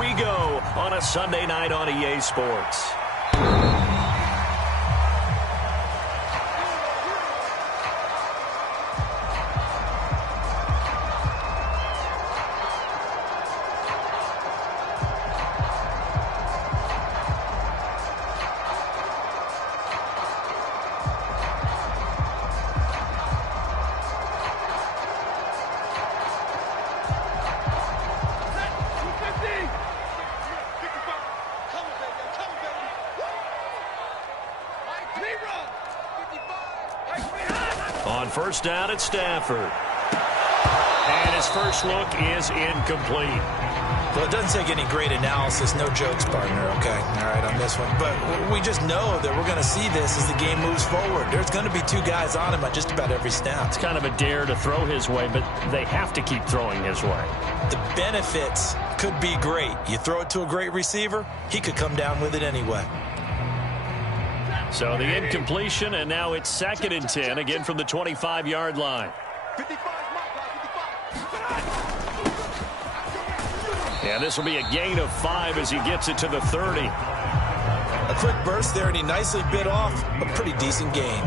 we go on a Sunday night on EA Sports. On first down at Stafford. And his first look is incomplete. Well, it doesn't take any great analysis, no jokes, partner, okay? All right, on this one. But we just know that we're going to see this as the game moves forward. There's going to be two guys on him at just about every snap. It's kind of a dare to throw his way, but they have to keep throwing his way. The benefits could be great. You throw it to a great receiver, he could come down with it anyway. So the incompletion, and now it's 2nd and 10, again from the 25-yard line. And this will be a gain of 5 as he gets it to the 30. A quick burst there, and he nicely bit off a pretty decent gain.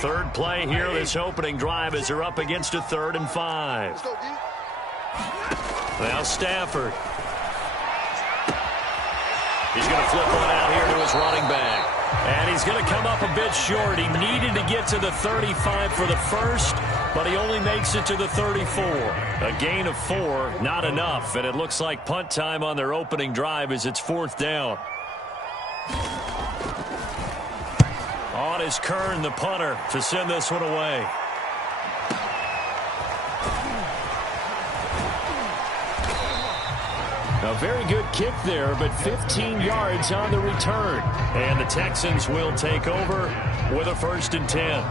Third play here, this opening drive as they're up against a 3rd and 5. Now Stafford. He's going to flip one out here to his running back. And he's going to come up a bit short. He needed to get to the 35 for the first, but he only makes it to the 34. A gain of 4, not enough. And it looks like punt time on their opening drive as it's 4th down. On is Kern, the punter, to send this one away. A very good kick there, but 15 yards on the return. And the Texans will take over with a 1st and 10.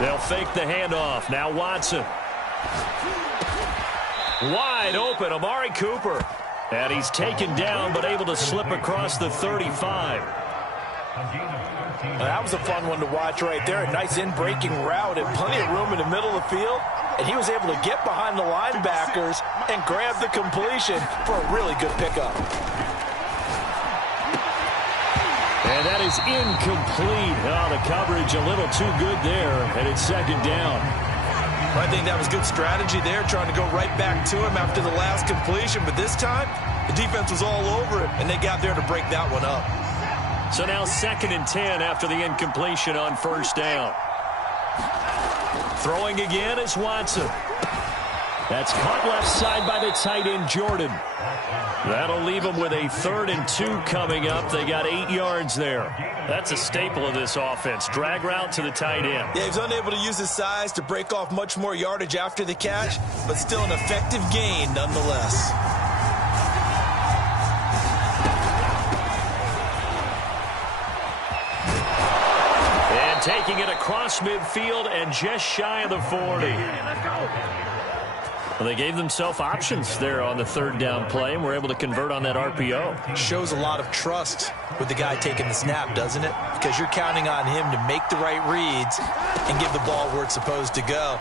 They'll fake the handoff. Now Watson. Wide open, Amari Cooper. And he's taken down, but able to slip across the 35. That was a fun one to watch right there. A nice in-breaking route and plenty of room in the middle of the field. And he was able to get behind the linebackers and grab the completion for a really good pickup. And that is incomplete. Oh, the coverage a little too good there, and it's 2nd down. I think that was good strategy there, trying to go right back to him after the last completion. But this time, the defense was all over him, and they got there to break that one up. So now 2nd and 10 after the incompletion on 1st down. Throwing again is Watson. That's caught left side by the tight end, Jordan. That'll leave them with a 3rd and 2 coming up. They got 8 yards there. That's a staple of this offense. Drag route to the tight end. Yeah, he's unable to use his size to break off much more yardage after the catch, but still an effective gain nonetheless. And taking it across midfield and just shy of the 40. Well, they gave themselves options there on the 3rd down play and were able to convert on that RPO. Shows a lot of trust with the guy taking the snap, doesn't it? Because you're counting on him to make the right reads and give the ball where it's supposed to go.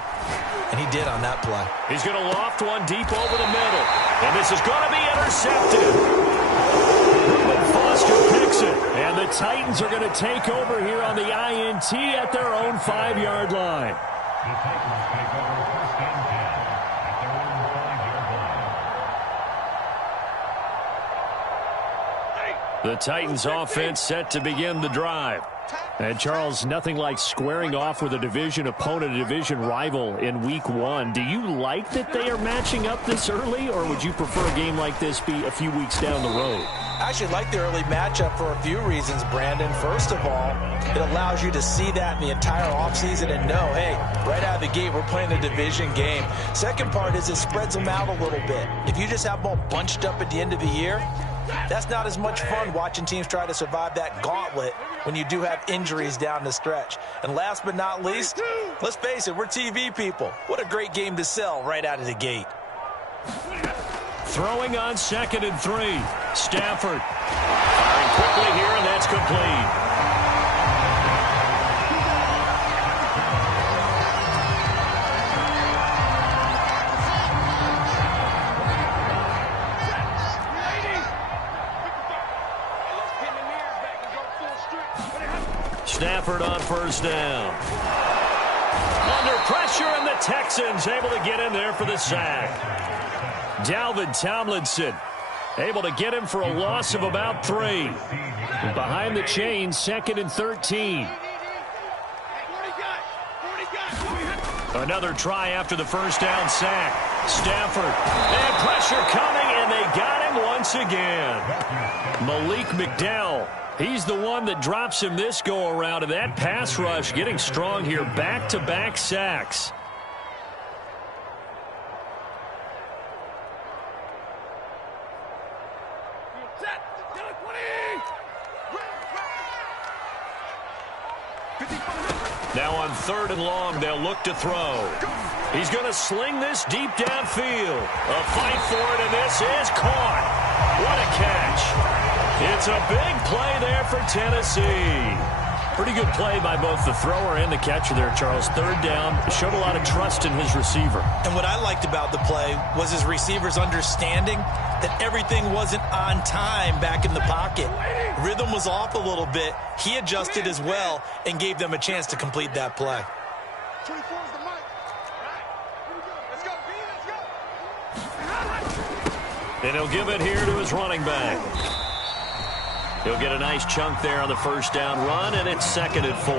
And he did on that play. He's going to loft one deep over the middle. And this is going to be intercepted. Reuben Foster picks it. And the Titans are going to take over here on the INT at their own 5-yard line. The Titans offense set to begin the drive. And Charles, nothing like squaring off with a division opponent, a division rival in week 1. Do you like that they are matching up this early, or would you prefer a game like this be a few weeks down the road? I actually like the early matchup for a few reasons, Brandon. First of all, it allows you to see that in the entire offseason and know, hey, right out of the gate, we're playing a division game. Second part is it spreads them out a little bit. If you just have them all bunched up at the end of the year, that's not as much fun watching teams try to survive that gauntlet when you do have injuries down the stretch. And last but not least, let's face it, we're TV people. What a great game to sell right out of the gate. Throwing on 2nd and 3. Stafford firing quickly here, and that's complete. Stafford on 1st down. Under pressure, and the Texans able to get in there for the sack. Dalvin Tomlinson able to get him for a loss of about 3. Behind the chains, 2nd and 13. Another try after the 1st down sack. Stafford, and pressure coming, and they got him once again. Malik McDowell, he's the one that drops him this go-around, and that pass rush getting strong here. Back-to-back sacks. Now on 3rd and long, they'll look to throw. He's going to sling this deep downfield. A fight for it, and this is caught. What a catch. It's a big play there for Tennessee. Pretty good play by both the thrower and the catcher there, Charles. 3rd down, showed a lot of trust in his receiver. And what I liked about the play was his receivers understanding that everything wasn't on time back in the pocket. Rhythm was off a little bit. He adjusted as well and gave them a chance to complete that play. 24 is the mic. All right, here we go. Let's go, B, let's go. And he'll give it here to his running back. He'll get a nice chunk there on the 1st down run, and it's 2nd and 4.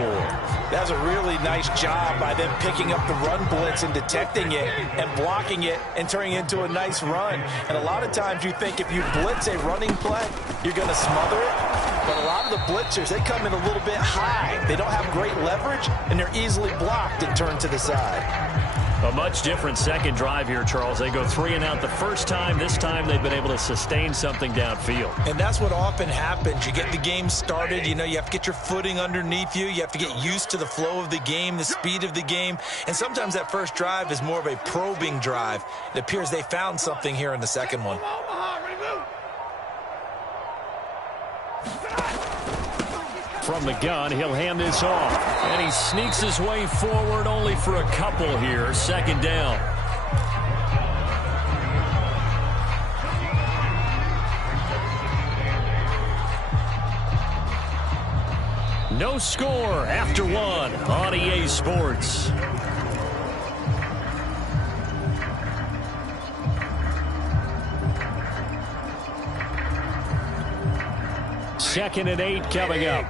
That's a really nice job by them picking up the run blitz and detecting it and blocking it and turning it into a nice run. And a lot of times you think if you blitz a running play, you're going to smother it. But a lot of the blitzers, they come in a little bit high. They don't have great leverage, and they're easily blocked and turned to the side. A much different second drive here, Charles. They go 3 and out the first time. This time they've been able to sustain something downfield. And that's what often happens. You get the game started. You know, you have to get your footing underneath you. You have to get used to the flow of the game, the speed of the game. And sometimes that first drive is more of a probing drive. It appears they found something here in the second one. From the gun, he'll hand this off. And he sneaks his way forward only for a couple here. 2nd down. No score after 1 on EA Sports. Second and 8 coming up.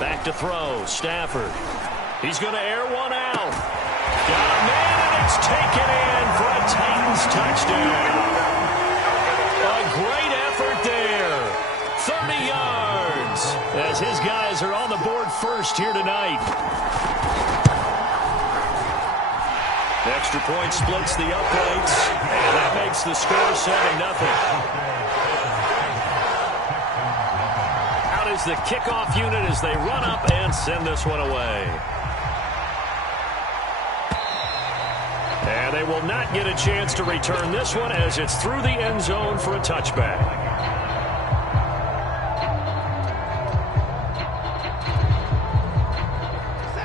Back to throw, Stafford. He's going to air one out. Got a man, and it's taken in for a Titans touchdown. A great effort there. 30 yards as his guys are on the board first here tonight. The extra point splits the uprights, and that makes the score 7-0. Is the kickoff unit as they run up and send this one away. And they will not get a chance to return this one as it's through the end zone for a touchback.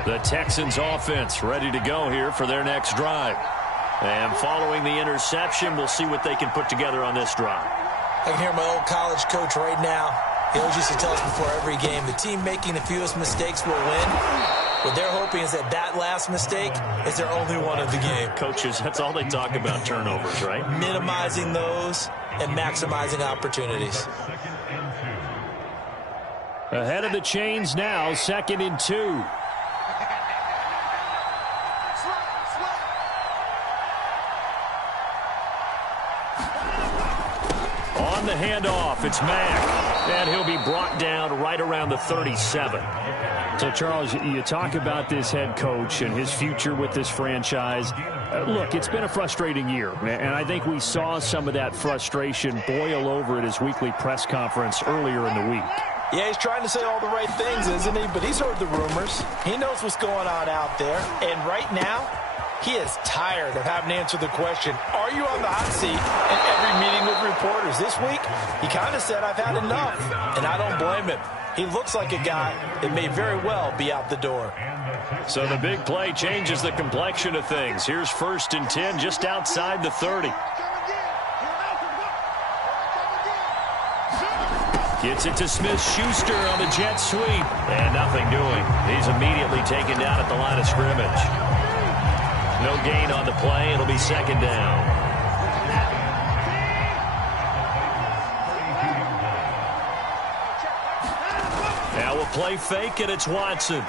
The Texans offense ready to go here for their next drive. And following the interception, we'll see what they can put together on this drive. I can hear my old college coach right now. He always used to tell us before every game, the team making the fewest mistakes will win. What they're hoping is that that last mistake is their only one of the game. Coaches, that's all they talk about, turnovers, right? Minimizing those and maximizing opportunities. Ahead of the chains now, 2nd and 2. handoff. It's Mack. And he'll be brought down right around the 37. So, Charles, you talk about this head coach and his future with this franchise. Look, it's been a frustrating year, and I think we saw some of that frustration boil over at his weekly press conference earlier in the week. Yeah, he's trying to say all the right things, isn't he? But he's heard the rumors. He knows what's going on out there. And right now, he is tired of having to answer the question, are you on the hot seat, in every meeting with reporters. This week, he kind of said, I've had enough. And I don't blame him. He looks like a guy that may very well be out the door. So the big play changes the complexion of things. Here's 1st and 10 just outside the 30. Gets it to Smith-Schuster on the jet sweep. And nothing doing. He's immediately taken down at the line of scrimmage. No gain on the play. It'll be 2nd down. Now we'll play fake, and it's Watson.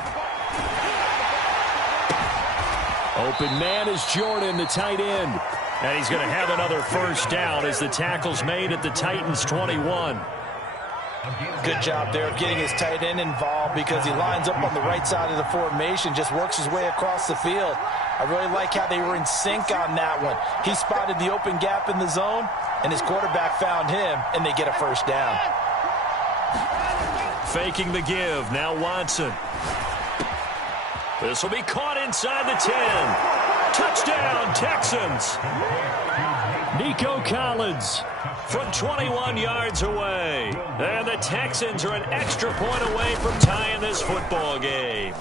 Open man is Jordan, the tight end. And he's going to have another 1st down as the tackle's made at the Titans' 21. Good job there of getting his tight end involved because he lines up on the right side of the formation, just works his way across the field. I really like how they were in sync on that one. He spotted the open gap in the zone, and his quarterback found him, and they get a 1st down. Faking the give. Now Watson. This will be caught inside the 10. Touchdown, Texans. Nico Collins from 21 yards away. And the Texans are an extra point away from tying this football game.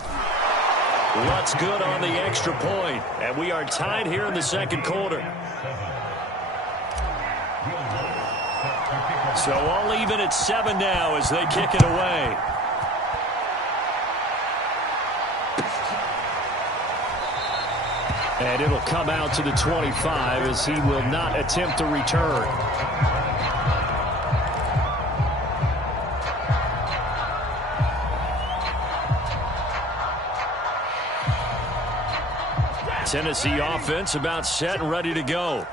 What's good on the extra point? And we are tied here in the 2nd quarter. So all even at 7 now as they kick it away. And it'll come out to the 25 as he will not attempt to return. Tennessee offense about set and ready to go.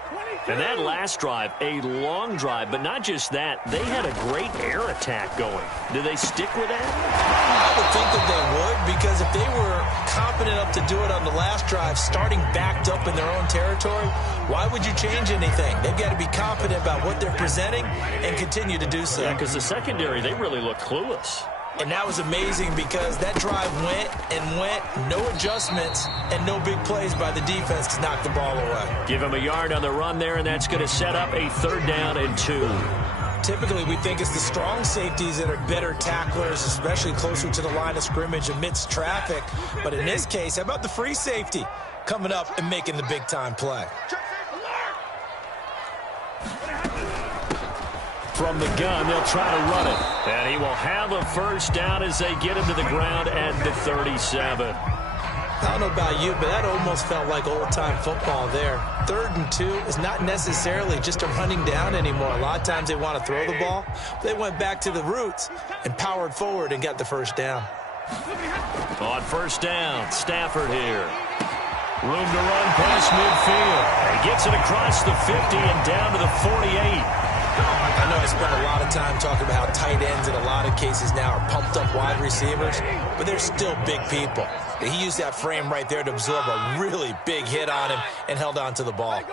And that last drive, a long drive, but not just that. They had a great air attack going. Do they stick with that? I would think that they would, because if they were confident enough to do it on the last drive, starting backed up in their own territory, why would you change anything? They've got to be confident about what they're presenting and continue to do so. Yeah, because the secondary, they really look clueless. And that was amazing because that drive went and went, no adjustments, and no big plays by the defense to knock the ball away. Give him a yard on the run there, and that's going to set up a 3rd down and 2. Typically, we think it's the strong safeties that are better tacklers, especially closer to the line of scrimmage amidst traffic. But in this case, how about the free safety coming up and making the big-time play? From the gun, they'll try to run it. And he will have a 1st down as they get him to the ground at the 37. I don't know about you, but that almost felt like old-time football there. 3rd and 2 is not necessarily just a running down anymore. A lot of times they want to throw the ball. They went back to the roots and powered forward and got the 1st down. On 1st down, Stafford here. Room to run past midfield. He gets it across the 50 and down to the 48. I know I spent a lot of time talking about how tight ends in a lot of cases now are pumped up wide receivers, but they're still big people. He used that frame right there to absorb a really big hit on him and held on to the ball.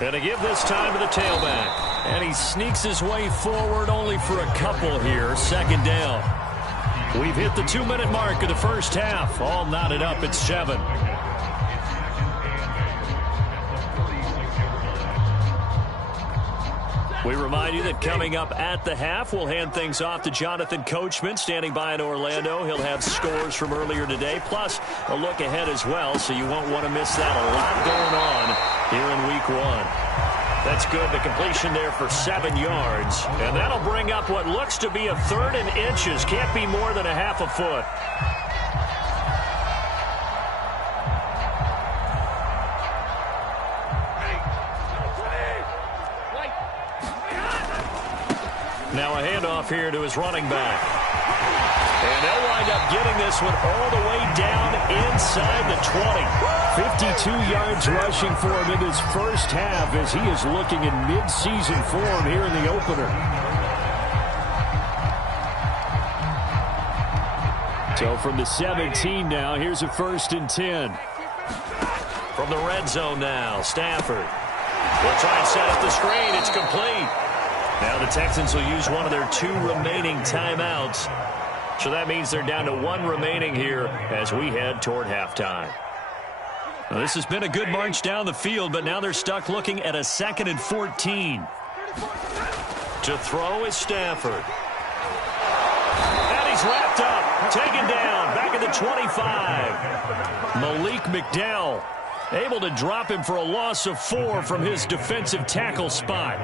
And to give this time to the tailback. And he sneaks his way forward only for a couple here. 2nd down. We've hit the 2-minute mark of the 1st half. All knotted up at 7. We remind you that coming up at the half, we'll hand things off to Jonathan Coachman, standing by in Orlando. He'll have scores from earlier today, plus a look ahead as well, so you won't want to miss that. A lot going on here in Week 1. That's good. The completion there for 7 yards. And that'll bring up what looks to be a 3rd and inches. Can't be more than a half a foot. Now a handoff here to his running back. And they'll wind up getting this one all the way down inside the 20. 52 yards rushing for him in this first half as he is looking in mid-season form here in the opener. So from the 17 now, here's a 1st and 10. From the red zone now, Stafford will try and set up the screen. It's complete. Now the Texans will use one of their 2 remaining timeouts. So that means they're down to 1 remaining here as we head toward halftime. Well, this has been a good march down the field, but now they're stuck looking at a 2nd and 14. To throw is Stafford. And he's wrapped up, taken down, back at the 25. Malik McDowell able to drop him for a loss of 4 from his defensive tackle spot.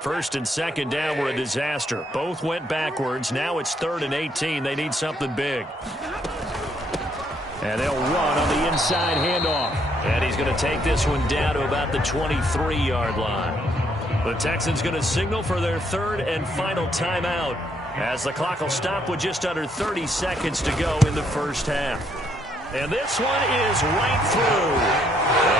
1st and 2nd down were a disaster. Both went backwards. Now it's 3rd and 18. They need something big. And they'll run on the inside handoff. And he's going to take this one down to about the 23-yard line. The Texans going to signal for their 3rd and final timeout as the clock will stop with just under 30 seconds to go in the first half. And this one is right through.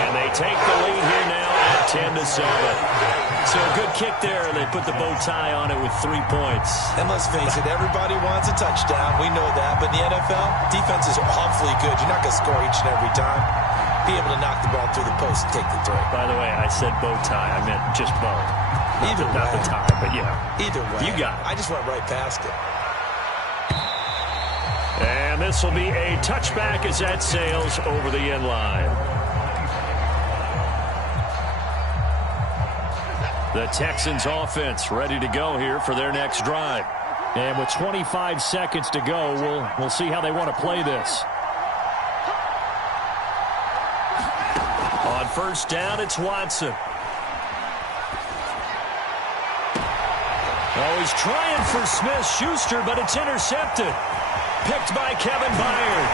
And they take the lead here now at 10-7. So a good kick there, and they put the bow tie on it with 3 points. And let's face it, everybody wants a touchdown. We know that. But in the NFL, defenses are awfully good. You're not going to score each and every time. Be able to knock the ball through the post and take the throw. By the way, I said bow tie. I meant just bow. Either way. Not the tie, but yeah. Either way. You got it. I just went right past it. And this will be a touchback as that sails over the end line. The Texans offense ready to go here for their next drive. And with 25 seconds to go, we'll see how they want to play this. On 1st down, it's Watson. Oh, he's trying for Smith-Schuster, but it's intercepted. Picked by Kevin Byard.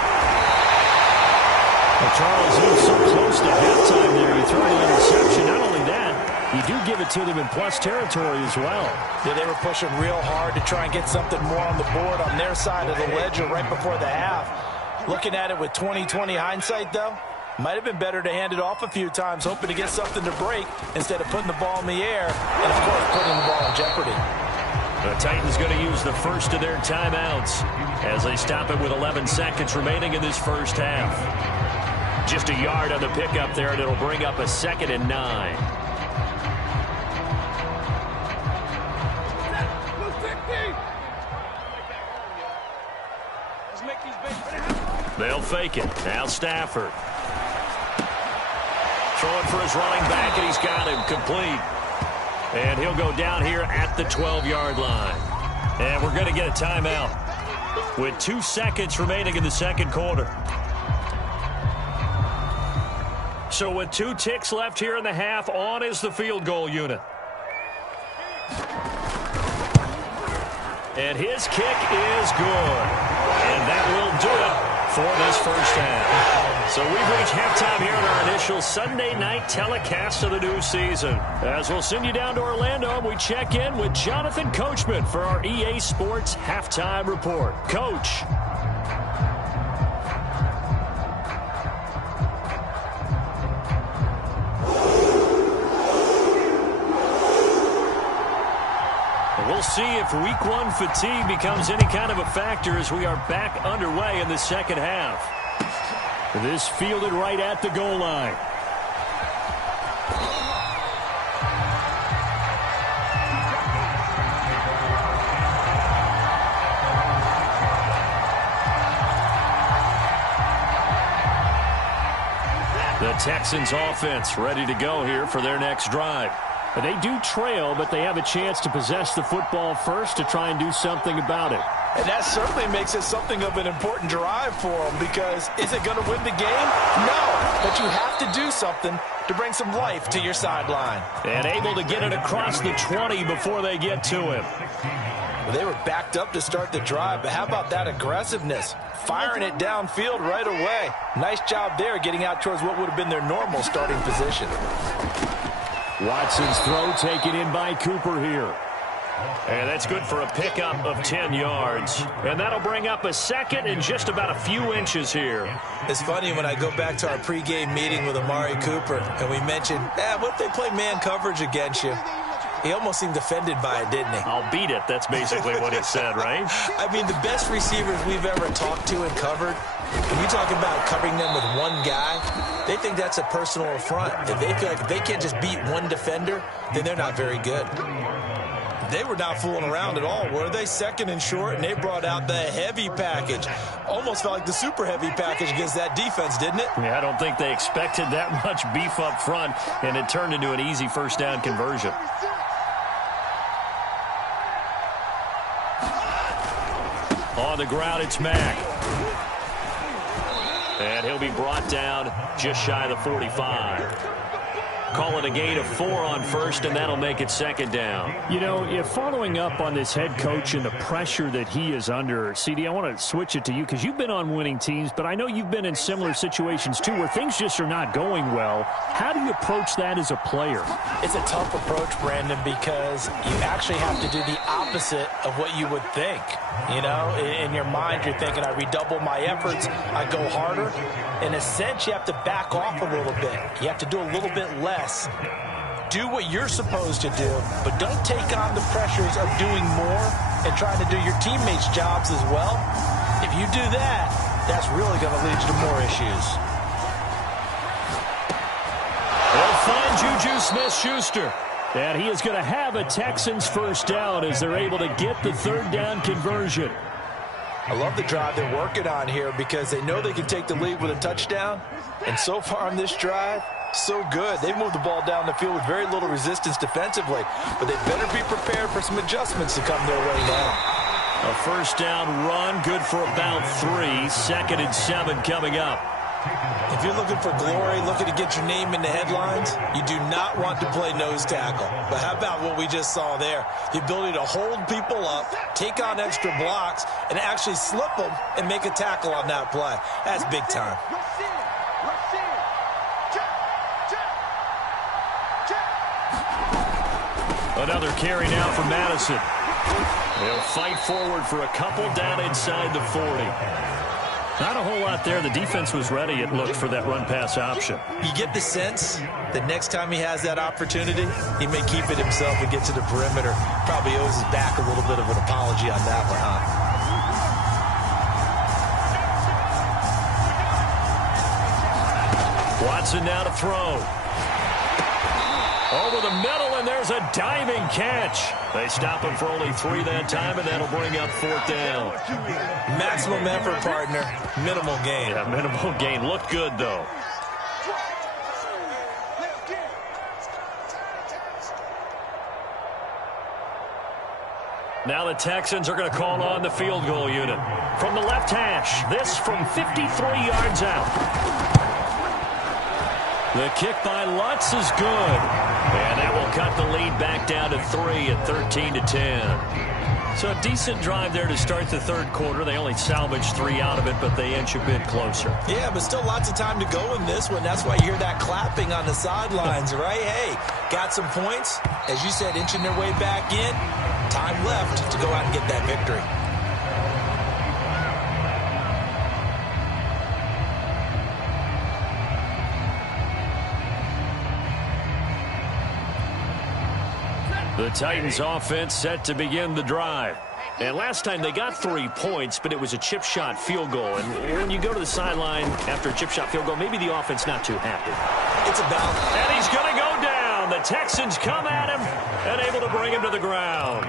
Well, Charles, he was so close to halftime there. You throw the interception. Not only that, you do give it to them in plus territory as well. Yeah, they were pushing real hard to try and get something more on the board on their side of the ledger right before the half. Looking at it with 20/20 hindsight, though, might have been better to hand it off a few times, hoping to get something to break instead of putting the ball in the air and, of course, putting the ball in jeopardy. The Titans going to use the first of their timeouts as they stop it with 11 seconds remaining in this first half. Just a yard on the pickup there, and it'll bring up a 2nd and 9. They'll fake it. Now Stafford. Throwing for his running back, and he's got him complete. And he'll go down here at the 12-yard line. And we're going to get a timeout with 2 seconds remaining in the second quarter. So with 2 ticks left here in the half, on is the field goal unit. And his kick is good. And that will do it for this first half. So we've reached halftime here in our initial Sunday night telecast of the new season. As we'll send you down to Orlando, and we check in with Jonathan Coachman for our EA Sports Halftime Report. Coach. We'll see if week 1 fatigue becomes any kind of a factor as we are back underway in the second half. This fielded right at the goal line. The Texans offense ready to go here for their next drive. They do trail, but they have a chance to possess the football first to try and do something about it. And that certainly makes it something of an important drive for them, because is it going to win the game? No, but you have to do something to bring some life to your sideline. And able to get it across the 20 before they get to him. Well, they were backed up to start the drive, but how about that aggressiveness? Firing it downfield right away. Nice job there getting out towards what would have been their normal starting position. Watson's throw taken in by Cooper here. And that's good for a pickup of 10 yards. And that'll bring up a second and just about a few inches here. It's funny when I go back to our pregame meeting with Amari Cooper, and we mentioned, what if they play man coverage against you? He almost seemed offended by it, didn't he? I'll beat it. That's basically what he said, right? I mean, the best receivers we've ever talked to and covered, when you talk about covering them with one guy, they think that's a personal affront. If they feel like if they can't just beat one defender, then they're not very good. They were not fooling around at all, were they? Second and short, and they brought out the heavy package. Almost felt like the super heavy package against that defense, didn't it? Yeah, I don't think they expected that much beef up front, and it turned into an easy first down conversion. On the ground, it's Mack. And he'll be brought down just shy of the 45. Call it a gain of 4 on first, and that'll make it second down. You know, if following up on this head coach and the pressure that he is under, CD, I want to switch it to you because you've been on winning teams, but I know you've been in similar situations too where things just are not going well. How do you approach that as a player? It's a tough approach, Brandon, because you actually have to do the opposite of what you would think. You know, in your mind, you're thinking, I redouble my efforts, I go harder. In a sense, you have to back off a little bit. You have to do a little bit less. Do what you're supposed to do, but don't take on the pressures of doing more and trying to do your teammates' jobs as well. If you do that, that's really going to lead you to more issues. They'll find Juju Smith-Schuster. And he is going to have a Texans first down as they're able to get the third down conversion. I love the drive they're working on here because they know they can take the lead with a touchdown. And so far on this drive, so good. They've moved the ball down the field with very little resistance defensively. But they better be prepared for some adjustments to come their way now. A first down run, good for about 3. Second and 7 coming up. If you're looking for glory, looking to get your name in the headlines, you do not want to play nose tackle. But how about what we just saw there? The ability to hold people up, take on extra blocks, and actually slip them and make a tackle on that play. That's big time. Another carry now for Madison. They'll fight forward for a couple down inside the 40. Not a whole lot there. The defense was ready, it looked, for that run-pass option. You get the sense that next time he has that opportunity, he may keep it himself and get to the perimeter. Probably owes his back a little bit of an apology on that one, huh? Watson now to throw. Over the middle, and there's a diving catch. They stop him for only 3 that time, and that'll bring up 4th down. Maximum effort, partner. Minimal gain. Yeah, minimal gain. Looked good, though. Now the Texans are going to call on the field goal unit. From the left hash, this from 53 yards out. The kick by Lutz is good. And that will cut the lead back down to 3 at 13-10. So a decent drive there to start the third quarter. They only salvaged 3 out of it, but they inch a bit closer. Yeah, but still lots of time to go in this one. That's why you hear that clapping on the sidelines, right? Hey, got some points. As you said, inching their way back in. Time left to go out and get that victory. The Titans offense set to begin the drive. And last time they got 3 points, but it was a chip shot field goal. And when you go to the sideline after a chip shot field goal, maybe the offense not too happy. It's a balance. And he's going to go down. The Texans come at him and able to bring him to the ground.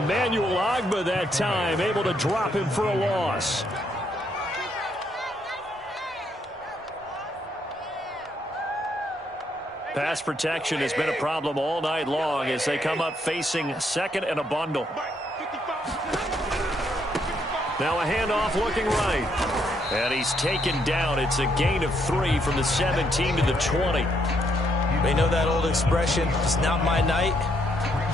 Emmanuel Ogbah that time able to drop him for a loss. Pass protection has been a problem all night long as they come up facing second and a bundle. Now a handoff looking right. And he's taken down. It's a gain of 3 from the 17 to the 20. We know that old expression, it's not my night.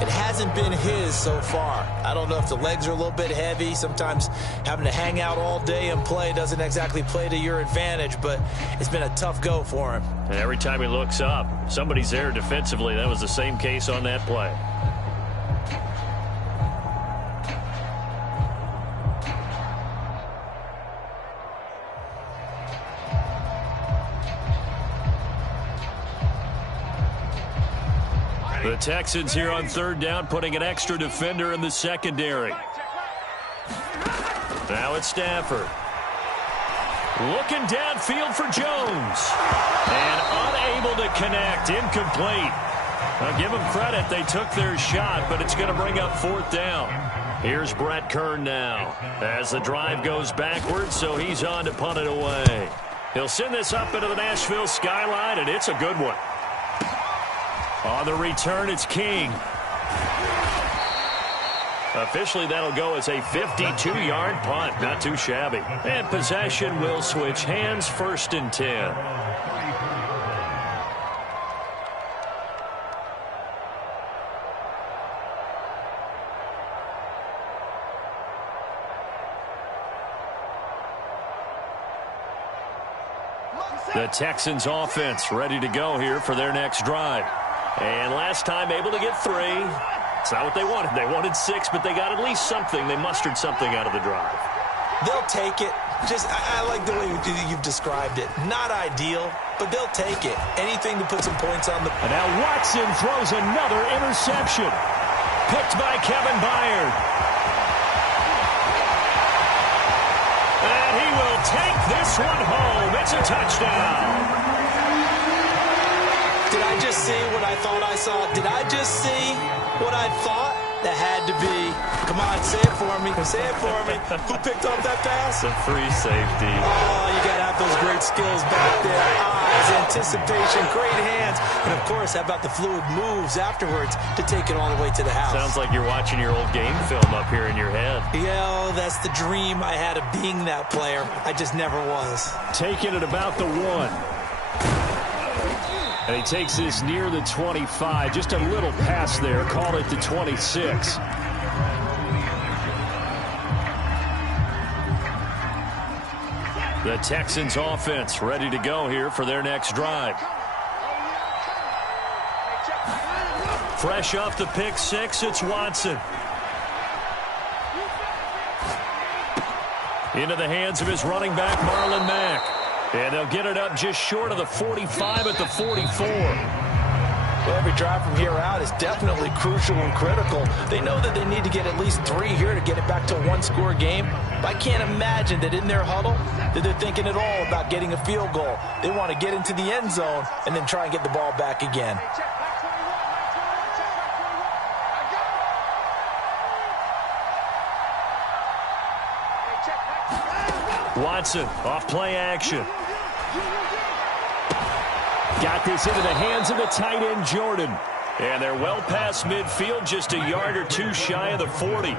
It hasn't been his so far. I don't know if the legs are a little bit heavy. Sometimes having to hang out all day and play doesn't exactly play to your advantage, but it's been a tough go for him. And every time he looks up, somebody's there defensively. That was the same case on that play. The Texans here on third down, putting an extra defender in the secondary. Now it's Stafford. Looking downfield for Jones. And unable to connect. Incomplete. I'll give them credit. They took their shot, but it's going to bring up fourth down. Here's Brett Kern now as the drive goes backwards, so he's on to punt it away. He'll send this up into the Nashville skyline, and it's a good one. On the return, it's King. Officially, that'll go as a 52-yard punt. Not too shabby. And possession will switch hands, 1st and 10. The Texans offense ready to go here for their next drive. And last time able to get 3. It's not what they wanted. They wanted 6, but they got at least something. They mustered something out of the drive. They'll take it. I like the way you've described it. Not ideal, but they'll take it. Anything to put some points on the... And now Watson throws another interception. Picked by Kevin Byard. And he will take this one home. It's a touchdown. Did I just see what I thought I saw? Did I just see what I thought? That had to be. Come on, say it for me. Say it for me. Who picked up that pass? The free safety. Oh, you got to have those great skills back there. Eyes, anticipation, great hands. And, of course, how about the fluid moves afterwards to take it all the way to the house? Sounds like you're watching your old game film up here in your head. Yeah, that's the dream I had of being that player. I just never was. Taking it about the 1. And he takes this near the 25. Just a little pass there. Call it the 26. The Texans offense ready to go here for their next drive. Fresh off the pick 6, it's Watson. Into the hands of his running back, Marlon Mack. And they'll get it up just short of the 45 at the 44. Well, every drive from here out is definitely crucial and critical. They know that they need to get at least 3 here to get it back to a one-score game. But I can't imagine that in their huddle that they're thinking at all about getting a field goal. They want to get into the end zone and then try and get the ball back again. Watson off play action. Got this into the hands of the tight end, Jordan. And they're well past midfield, just a yard or 2 shy of the 40. All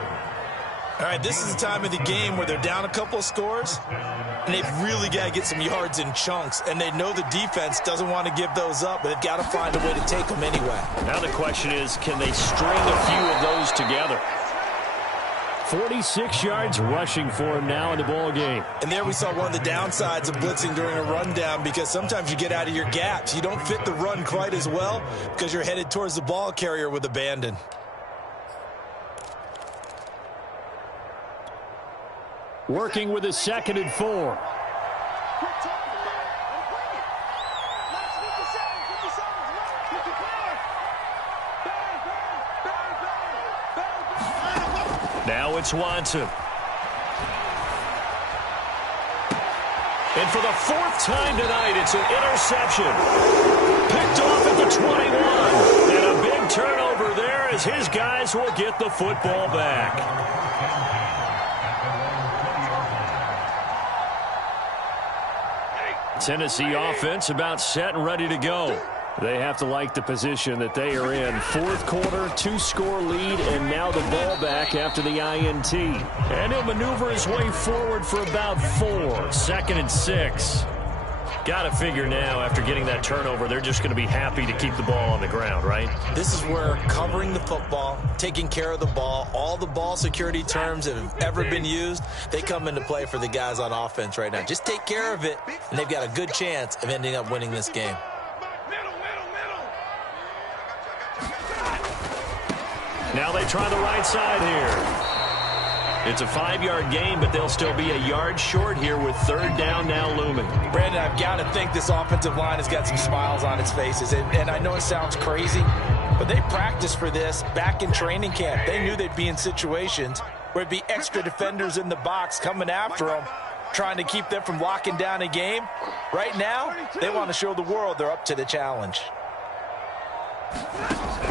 right, this is the time of the game where they're down a couple of scores, and they've really got to get some yards in chunks, and they know the defense doesn't want to give those up, but they've got to find a way to take them anyway. Now the question is, can they string a few of those together? 46 yards rushing for him now in the ball game. And there we saw one of the downsides of blitzing during a rundown, because sometimes you get out of your gaps. You don't fit the run quite as well because you're headed towards the ball carrier with abandon. Working with a 2nd and 4. Now it's Watson. And for the 4th time tonight, it's an interception. Picked off at the 21. And a big turnover there as his guys will get the football back. Tennessee offense about set and ready to go. They have to like the position that they are in. 4th quarter, 2-score lead, and now the ball back after the INT. And he'll maneuver his way forward for about 4. 2nd and 6. Got to figure now, after getting that turnover, they're just going to be happy to keep the ball on the ground, right? This is where covering the football, taking care of the ball, all the ball security terms that have ever been used, they come into play for the guys on offense right now. Just take care of it, and they've got a good chance of ending up winning this game. Now they try the right side here. It's a 5-yard gain, but they'll still be a yard short here with 3rd down now looming. Brandon, I've got to think this offensive line has got some smiles on its faces. And I know it sounds crazy, But they practiced for this back in training camp. They knew they'd be in situations where it'd be extra defenders in the box coming after them, trying to keep them from locking down a game. Right now, they want to show the world they're up to the challenge.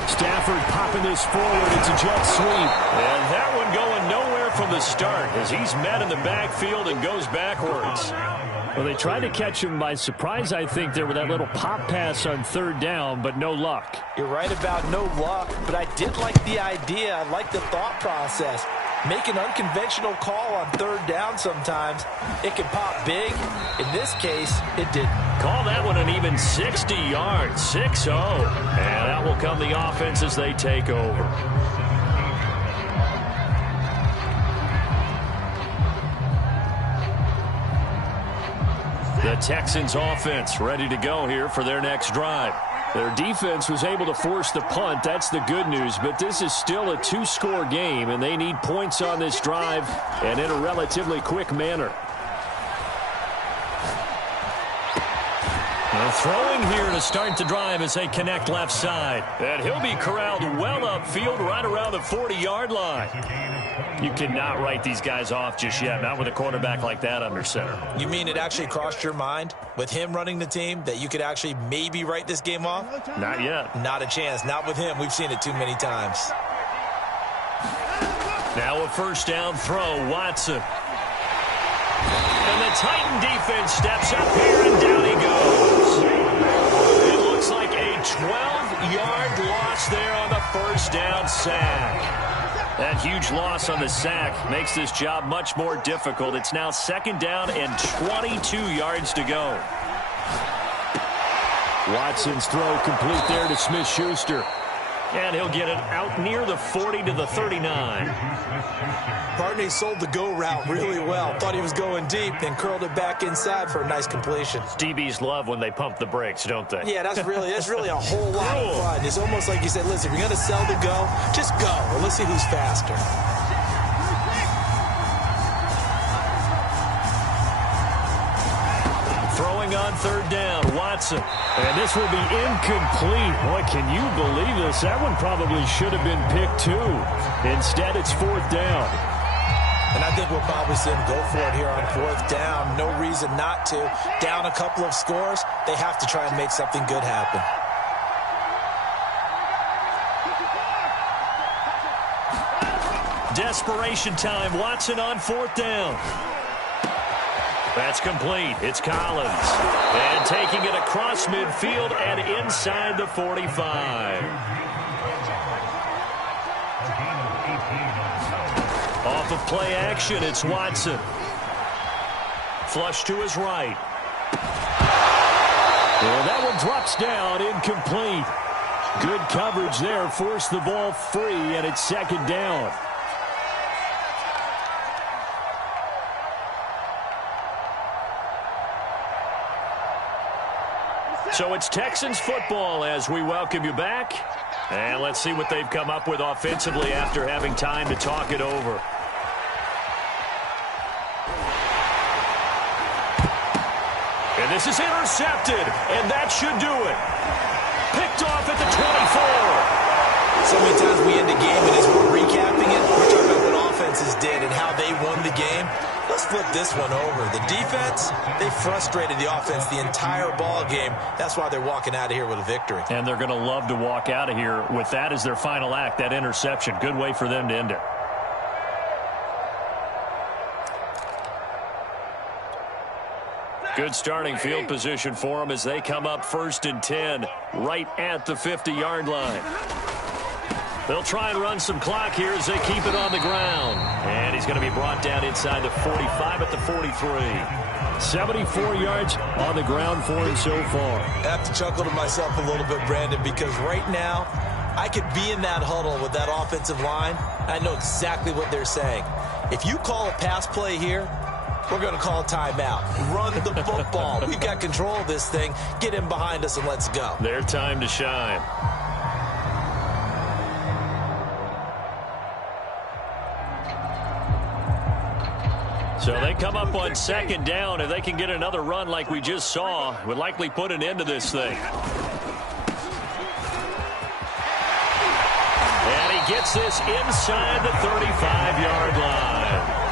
Stafford popping this forward. It's a jet sweep. And that one going nowhere from the start as he's met in the backfield and goes backwards. Well, they tried to catch him by surprise, I think, there with that little pop pass on third down, but no luck. You're right about no luck, but I did like the idea. I like the thought process. Make an unconventional call on third down sometimes. It can pop big. In this case, it didn't. Call that one an even 60 yards, 6-0. And out will come the offense as they take over. The Texans offense ready to go here for their next drive. Their defense was able to force the punt. That's the good news. But this is still a two-score game, and they need points on this drive and in a relatively quick manner. They're throwing here to start the drive as they connect left side. And he'll be corralled well upfield right around the 40-yard line. You cannot write these guys off just yet, not with a quarterback like that under center. You mean it actually crossed your mind with him running the team that you could actually maybe write this game off? Not yet. Not a chance. Not with him. We've seen it too many times. Now a first down throw, Watson. And the Titan defense steps up here, and down he goes. It looks like a 12-yard loss there on the first down sack. That huge loss on the sack makes this job much more difficult. It's now second down and 22 yards to go. Watson's throw complete there to Smith-Schuster. And he'll get it out near the 40 to the 39. Partney sold the go route really well. Thought he was going deep, then curled it back inside for a nice completion. DBs love when they pump the brakes, don't they? Yeah, that's really a whole lot of fun. It's almost like you said, listen, if you're going to sell the go, just go. Well, let's see who's faster. Throwing on third down, Watson. And this will be incomplete. Boy, can you believe this? That one probably should have been picked too. Instead, it's fourth down. And I think we'll probably see him go for it here on fourth down. No reason not to. Down a couple of scores, they have to try and make something good happen. Desperation time. Watson on fourth down. That's complete. It's Collins. And taking it across midfield and inside the 45. Off of play action, it's Watson. Flush to his right. Well, that one drops down, incomplete. Good coverage there, forced the ball free, and it's second down. So it's Texans football as we welcome you back. And let's see what they've come up with offensively after having time to talk it over. And this is intercepted, and that should do it. Picked off at the 24. So many times we end the game, and as we're recapping it, we're talking about what offenses did and how they won the game. Let's flip this one over. The defense, they frustrated the offense the entire ball game. That's why they're walking out of here with a victory. And they're going to love to walk out of here with that as their final act, that interception. Good way for them to end it. Good starting field position for them as they come up 1st and 10 right at the 50-yard line. They'll try and run some clock here as they keep it on the ground. And he's going to be brought down inside the 45 at the 43. 74 yards on the ground for him so far. I have to chuckle to myself a little bit, Brandon, because right now I could be in that huddle with that offensive line. I know exactly what they're saying. If you call a pass play here, we're going to call a timeout. Run the football. We've got control of this thing. Get in behind us and let's go. Their time to shine. So they come up on second down. If they can get another run like we just saw, would likely put an end to this thing. gets this inside the 35-yard line.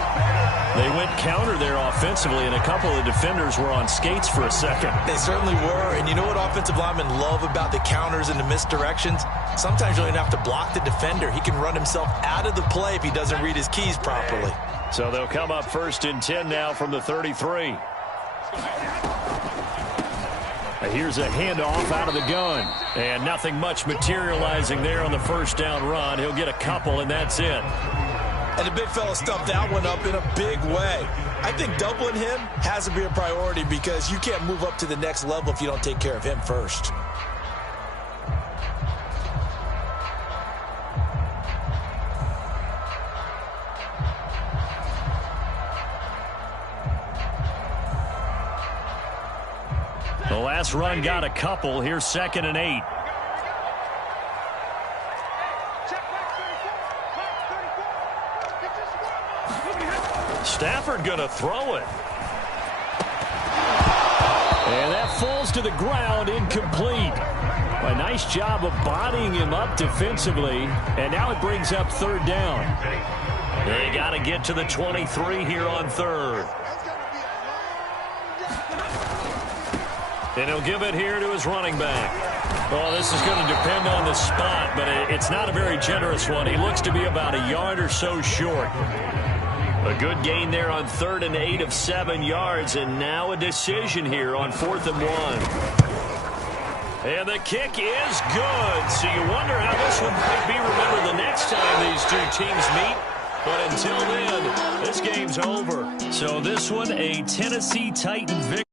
They went counter there offensively, and a couple of defenders were on skates for a second. They certainly were, and you know what offensive linemen love about the counters and the misdirections? Sometimes you don't even have to block the defender. He can run himself out of the play if he doesn't read his keys properly. So they'll come up 1st and 10 now from the 33. Here's a handoff out of the gun. And nothing much materializing there on the first down run. He'll get a couple, and that's it. And the big fella stuffed that one up in a big way. I think doubling him has to be a priority because you can't move up to the next level if you don't take care of him first. The last run got a couple. Here's 2nd and 8. Stafford going to throw it. And that falls to the ground, incomplete. A nice job of bodying him up defensively. And now it brings up 3rd down. They got to get to the 23 here on 3rd. And he'll give it here to his running back. Well, this is going to depend on the spot, but it's not a very generous one. He looks to be about a yard or so short. A good gain there on 3rd and 8 of 7 yards, and now a decision here on 4th and 1. And the kick is good. So you wonder how this one might be remembered the next time these two teams meet. But until then, this game's over. So this one, a Tennessee Titan victory.